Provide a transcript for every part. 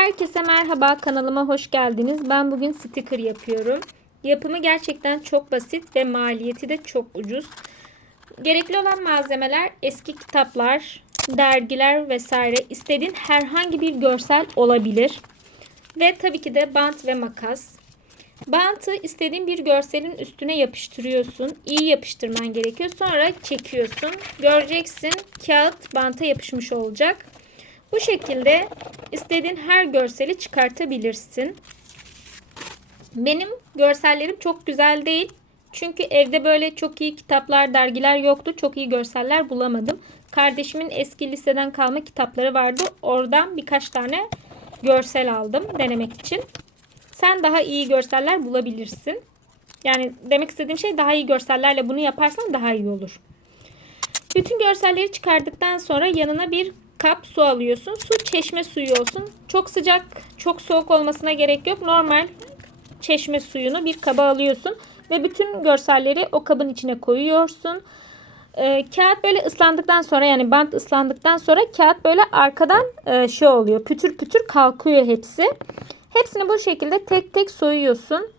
Herkese merhaba kanalıma hoş geldiniz. Ben bugün sticker yapıyorum. Yapımı gerçekten çok basit ve maliyeti de çok ucuz. Gerekli olan malzemeler eski kitaplar, dergiler vesaire istediğin herhangi bir görsel olabilir. Ve tabii ki de bant ve makas. Bantı istediğin bir görselin üstüne yapıştırıyorsun. İyi yapıştırman gerekiyor. Sonra çekiyorsun. Göreceksin kağıt banta yapışmış olacak. Bu şekilde istediğin her görseli çıkartabilirsin. Benim görsellerim çok güzel değil. Çünkü evde böyle çok iyi kitaplar, dergiler yoktu. Çok iyi görseller bulamadım. Kardeşimin eski liseden kalma kitapları vardı. Oradan birkaç tane görsel aldım denemek için. Sen daha iyi görseller bulabilirsin. Yani demek istediğim şey daha iyi görsellerle bunu yaparsan daha iyi olur. Bütün görselleri çıkardıktan sonra yanına bir kap su alıyorsun. Su çeşme suyu olsun. Çok sıcak, çok soğuk olmasına gerek yok. Normal çeşme suyunu bir kaba alıyorsun ve bütün görselleri o kabın içine koyuyorsun. Ee, kağıt böyle ıslandıktan sonra yani bant ıslandıktan sonra kağıt böyle arkadan e, şey oluyor. Pütür pütür kalkıyor hepsi. Hepsini bu şekilde tek tek soyuyorsun.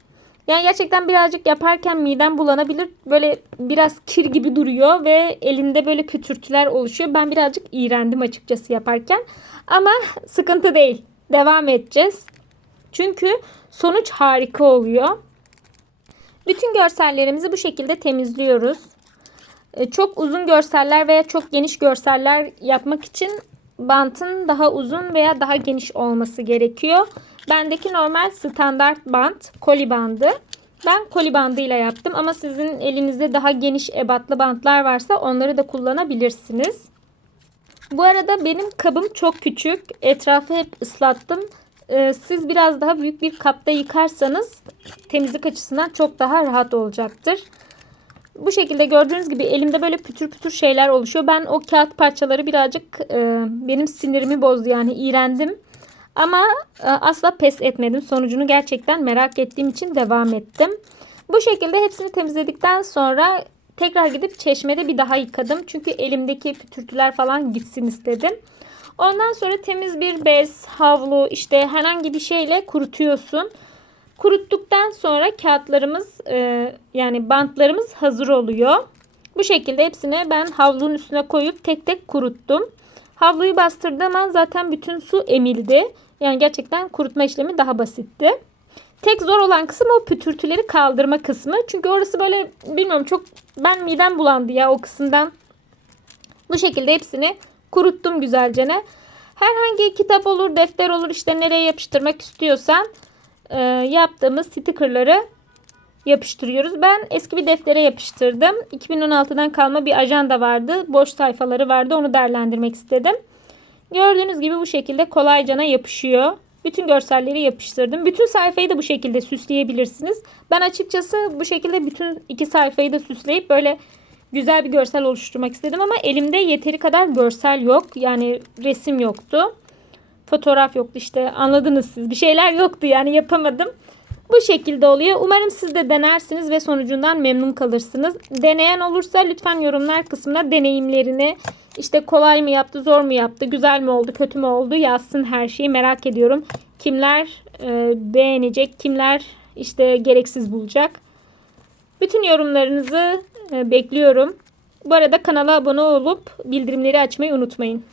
Yani gerçekten birazcık yaparken miden bulanabilir. Böyle biraz kir gibi duruyor ve elinde böyle pütürtüler oluşuyor. Ben birazcık iğrendim açıkçası yaparken. Ama sıkıntı değil. Devam edeceğiz. Çünkü sonuç harika oluyor. Bütün görsellerimizi bu şekilde temizliyoruz. E, Çok uzun görseller veya çok geniş görseller yapmak için bantın daha uzun veya daha geniş olması gerekiyor. Bendeki normal standart bant, koli bandı. Ben koli bandıyla yaptım ama sizin elinizde daha geniş ebatlı bantlar varsa onları da kullanabilirsiniz. Bu arada benim kabım çok küçük. Etrafı hep ıslattım. Ee, Siz biraz daha büyük bir kapta yıkarsanız temizlik açısından çok daha rahat olacaktır. Bu şekilde gördüğünüz gibi elimde böyle pütür pütür şeyler oluşuyor. Ben o kağıt parçaları birazcık e, benim sinirimi bozdu yani iğrendim. Ama e, asla pes etmedim. Sonucunu gerçekten merak ettiğim için devam ettim. Bu şekilde hepsini temizledikten sonra tekrar gidip çeşmede bir daha yıkadım. Çünkü elimdeki pütürtüler falan gitsin istedim. Ondan sonra temiz bir bez, havlu işte herhangi bir şeyle kurutuyorsun. Kuruttuktan sonra kağıtlarımız e, yani bantlarımız hazır oluyor. Bu şekilde hepsini ben havlunun üstüne koyup tek tek kuruttum. Havluyu bastırdığım an zaten bütün su emildi. Yani gerçekten kurutma işlemi daha basitti. Tek zor olan kısım o pütürtüleri kaldırma kısmı. Çünkü orası böyle bilmiyorum çok ben midem bulandı ya o kısımdan. Bu şekilde hepsini kuruttum güzelce. Herhangi kitap olur, defter olur işte nereye yapıştırmak istiyorsan e, yaptığımız stickerları yapıştırıyoruz. Ben eski bir deftere yapıştırdım. 2016'dan kalma bir ajanda vardı. Boş sayfaları vardı. Onu değerlendirmek istedim. Gördüğünüz gibi bu şekilde kolaycana yapışıyor. Bütün görselleri yapıştırdım. Bütün sayfayı da bu şekilde süsleyebilirsiniz. Ben açıkçası bu şekilde bütün iki sayfayı da süsleyip böyle güzel bir görsel oluşturmak istedim ama elimde yeteri kadar görsel yok. Yani resim yoktu. Fotoğraf yoktu işte anladınız siz. Bir şeyler yoktu yani yapamadım. Bu şekilde oluyor. Umarım siz de denersiniz ve sonucundan memnun kalırsınız. Deneyen olursa lütfen yorumlar kısmına deneyimlerini işte kolay mı yaptı, zor mu yaptı, güzel mi oldu, kötü mü oldu yazsın her şeyi merak ediyorum. Kimler e, beğenecek, kimler işte gereksiz bulacak. Bütün yorumlarınızı e, bekliyorum. Bu arada kanala abone olup bildirimleri açmayı unutmayın.